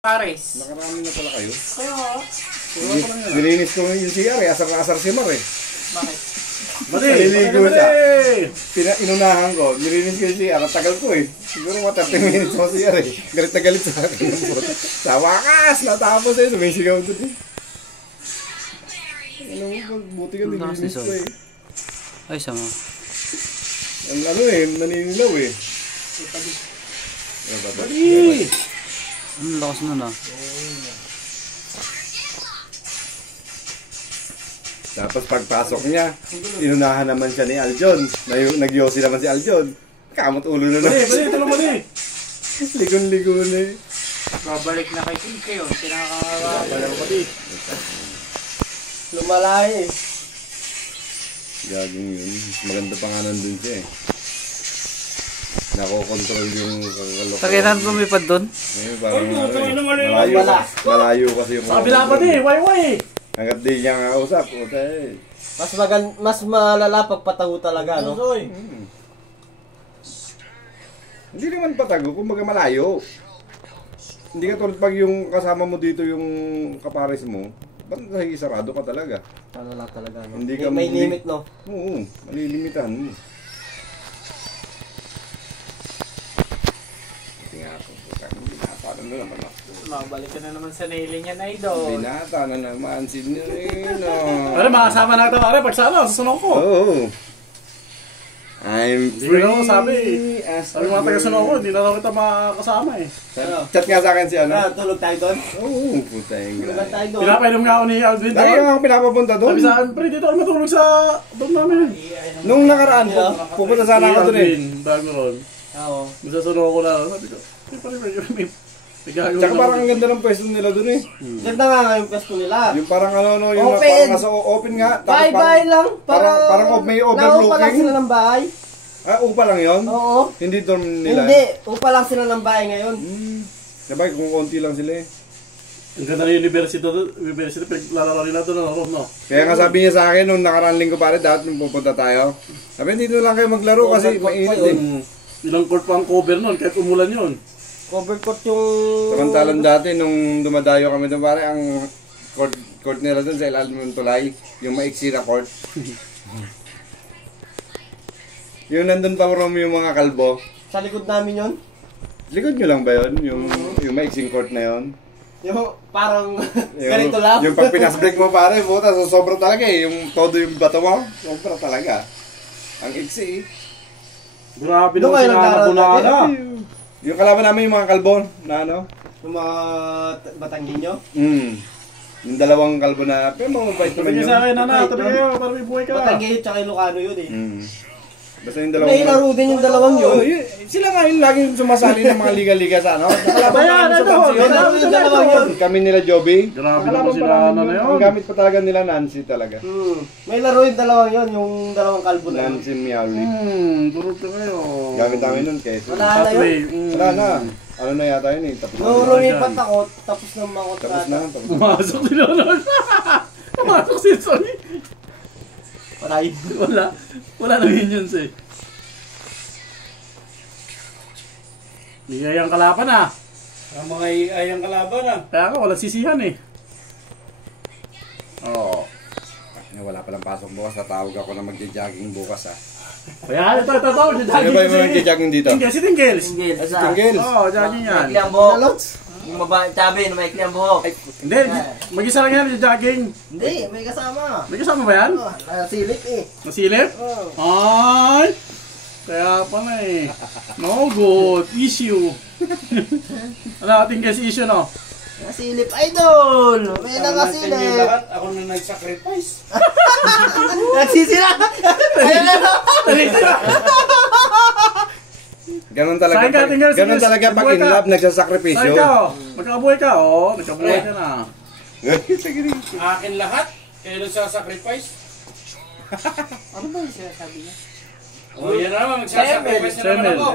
Pares. Nakarami na pala kayo. Kaya Nilinis ko yung CR eh. Asar na asar si Mar eh. bakit? Naliligo siya. Inunahan ko. Nilinis ko yung CR. Tagal ko eh. Siguro mga 30 minutes mo CR eh. Galit na galit sa akin. Sa wakas! Natapos eh. Sumisigaw ko din. Ano mo? Buti ka nilinis ko eh. Ay, sama. Ano eh. Naninilaw eh. Bali! Ang lakas nun ah. Tapos pagpasok niya, inunahan naman siya ni Aljon. Nagyosi naman si Aljon. Kamot ulo na naman. Bali, tulong mo din. Ligon-ligo na eh. Babalik na kay Pinky yun. Pinakakawa. Balik mo din. Lumalay eh. Gaging yun. Maganda pa nga nandun siya eh. Nakokontrol yung kakalokohan. Taginan lumipad doon? Eh, parang malayo kasi yung... Sabi na pa din, way. Hanggat di niya nga usap. Mas malala pag patago talaga, no? Hindi naman patago, kumbaga malayo. Hindi ka tulad pag yung kasama mo dito yung kapares mo, ba't sarado ka talaga? Malala talaga, no? Hindi ka may limit, no? Oo, malilimitahan mo. Binata na naman ako. Mabalik ka na naman sa nailing niya na idol. Binata na naman si Nino. Pare, makasama na ito, pare. Pagsala, susunod ko. Oo. I'm Hindi free. ko sabi. Sabi mga taga-sunod ko, hindi na daw kita makakasama eh. Chat nga sa akin si ano. Tulog tayo doon? Oo, puta yung Tulog tayo doon? Pinapainom nga ako ni Aldrin Lagi doon. nga ako pinapapunta doon. Sabi sa akin, pre, dito ako matulog sa doon namin. Nung nakaraan, pupunta sana ako doon eh. Bago ron. Oo. Masasunod ko na. Sabi ko, pare, may Tsaka parang ang ganda ng pwesto nila doon eh. Ganda nga nga yung pwesto nila. Yung parang ano, yung Open. parang nasa open nga. Bahay-bahay lang. Parang may overlooking. Naupa lang sila ng bahay. Ah, upa lang yun? Oo. Hindi dorm nila? Hindi. Upa lang sila ng bahay ngayon. Sabay, kung konti lang sila eh. Ang ganda ng university, lalaro nila doon, no? Kaya nga sabi niya sa akin, nung nakaraan linggo pare, dahil nung pupunta tayo, sabi, dito lang kayo maglaro kasi mainit din. Ilang court pa ang cover nun, kahit umulan yun. Cover court yung... Samantalang dati, nung dumadayo kami doon pare, ang court nila doon sa ilalim ng tulay, yung maiksi na court. Yung nandun pa rin yung mga kalbo. Sa likod namin yun. Likod nyo lang ba yun? Yung maiksing court na yun? Yung parang ganito lang. Yung pag pinasbreak mo pare, puta, so sobra talaga eh. Yung todo yung bato mo, sobra talaga. Ang iksi eh. Grabe Doon naman kayo sila nagkaroon nabunada. Yung kalaban namin yung mga kalbo na ano? Yung mga Batangginyo. Yung dalawang kalbo na, pero mababait Sabi naman niya yun. sa akin, nana, tabi kayo, para may buhay ka. Batangginyo tsaka Ilocano yun eh. Basta yung dalawang... May laro din yung dalawang yun. Sila nga yung laging sumasali ng mga liga-liga sa ano. Nakalaban Ayan, namin sa ito, Pansi May yun. laro yung dalawang yun. Kami nila Joby. Grabe Nakalaban naman pa sila, namin ano na yun. yun. Ang gamit pa talaga nila Nancy talaga. May laro yung dalawang yun, yung dalawang kalbo na yun. Nancy Miauli. Durot na kayo. Gamit namin nun kaysa. Wala na yun. Wala na. Ano na yata yun eh. Tapos na. Nung lumipat ako, tapos na mga Tapos na. Tapos na. Pumasok si Lolo. Pumasok si Sonny. Patay. Wala na minions eh. Hindi ayang kalaban ah. Ang mga ayang kalaban ah. Kaya nga walang sisihan eh. Oo. Wala palang pasok bukas. Tatawag ako na magja-jogging bukas ah. Kaya ito. Sino ba yung mga magja-jogging dito? Si Tingles. Tinggil. Oo, jogging yan. Maikli ang buhok. Yung babae, sabi na maikli ang buhok. Hindi, mag-isa lang yan, jogging. Hindi, may kasama. May kasama ba yan? Silip eh. Masilip? Ay! Kaya pala eh. No good. Issue. Ano ating guess issue no? Nasilip idol! May nakasilip! Ako na nag-sacrifice. Nagsisira! Ayun na no! Ganun talaga. Saan ka, Tinggil? Ganun talaga pag Buhay in ka. love, nagsasakripisyo. Saan ka? Magkakabuhay ka, oh. Nagkabuhay ka na. Sige rin. Akin lahat. Kayo nagsasacrifice. Ano ba yung sinasabi niya? Oh, yan naman. Magsasacrifice na naman ako.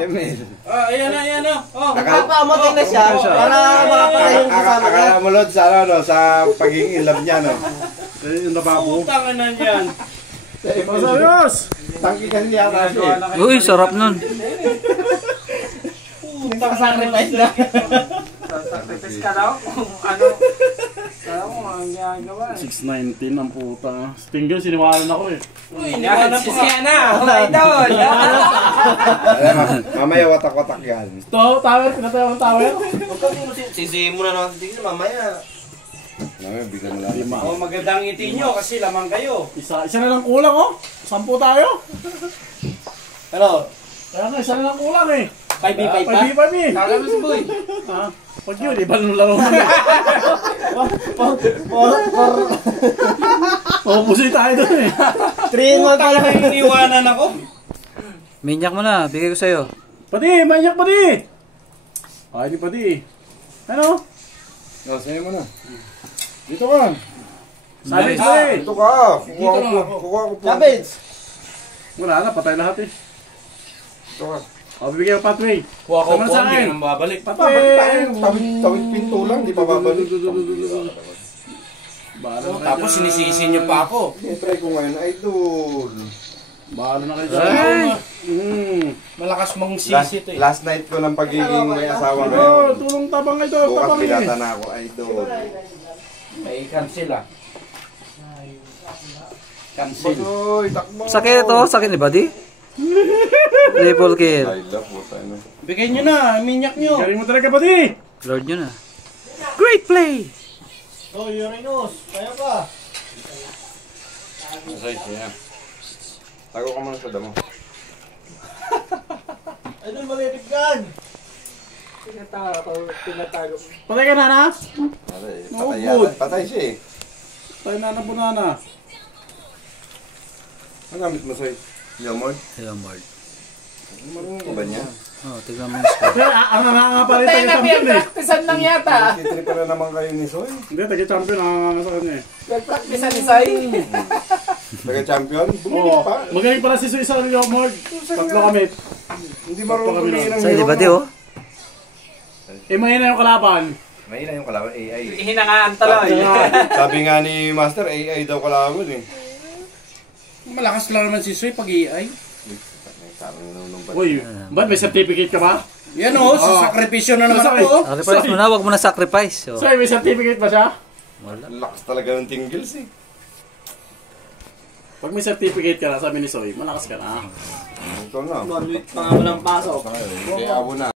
Oh, ayan na. Oh. Nakapamatay na siya para makapatay yung kasama niya. Akala mo Lord sa ano, no, sa pagiging in love niya no. Eh, yung nababo. Putang na niyan. Masayos! Tangki kasi niya kasi. Uy, sarap nun. Nagsasacrifice na. Practice ka daw kung ano. Alam mo, ang ginagawa. 619 ang puta. Stinggan, siniwalan ako eh. Uy, iniwanan pa nga na. Okay, doon. Mamaya watak-watak yan. Ito, tower, pinatayo ang tower. Sisihin mo na naman tingin mamaya. Mamaya bigyan mo lang. Lima. Oh, magandang ngiti nyo kasi lamang kayo. Isa na lang kulang oh. 10 tayo. Ano? Kaya nga, isa na lang kulang eh. 5v5 pa? 5v5 eh. Kala mo si Boy. Ha? Pag yun, iba nung laro mo. Pupusin tayo doon eh. 3 in 1 pala. Iniwanan ako. Minyak mo na, bigay ko sa'yo. Pati, manyak pati. Ay, di pati. Ano? No, sa'yo mo na. Dito ka. Sabi Nice. ko eh. Dito ka. Kukuha ko po. Cabbage. Wala na, patay lahat eh. Dito ka. O, bibigyan ko pathway. Kuha ko Naman po, sa hindi akin. ka nang babalik. Babalik tayo. Tawid pinto lang, di pa babalik. Bahala Oh, na kayo tapos dyan. sinisisi niyo pa ako. I-try ko ngayon, idol. Bahala na kayo Ay! dyan. Malakas mong Last, sisi to eh. last night ko ng pagiging may asawa Ito, ngayon. tulong tabang ito. Bukas Tabang eh. pilata na ako, idol. May cancel ah. Cancel. Basoy, takbo. Sakit ito, sakit ni Buddy. Triple kill. Ay, love mo tayo. Bigay niyo na, minyak niyo. Galing mo talaga pati. Lord nyo na. Great play! Oh, Uranus. Kaya ka. Basoy, yan. Tago ka muna sa damo. Ano yung malipigkan? Patay ka na na. Patay good. yan. Patay siya eh. Patay na na punana. Ang gamit mo, Soy? Yamon? Ayun, Lord. Marunong ka ba niya? Oh, tignan mo yung score. Kaya, ang nga pa rin taga-champion eh. Practicean lang yata. Nagtitrip na naman kayo ni Soy. Hindi, taga-champion ang nga sa kanya eh. Nag-practicean ni Sai. Taga-champion? Bumili Oo, pa. magaling pala si Suisa Rio Mord. Tatlo kami. Hindi marunong bumili ng Sa'yo, di Buddy oh. Eh, mahina yung kalaban. Mahina yung kalaban, AI. Hinangaan taloy. Sabi nga ni Master, AI daw kalaban eh. Malakas lang naman si Soy pag AI. Uy, ba't may certificate ka ba? Yan o, sa sakripisyo na naman Sorry. ako. Sacrifice mo na, huwag mo na sacrifice. Oh. Sorry, may certificate ba siya? Lakas talaga ng tingles eh. Pag may certificate ka na, sabi ni Soy, malakas ka na. Ito na. Mga walang pasok. Kaya abo na.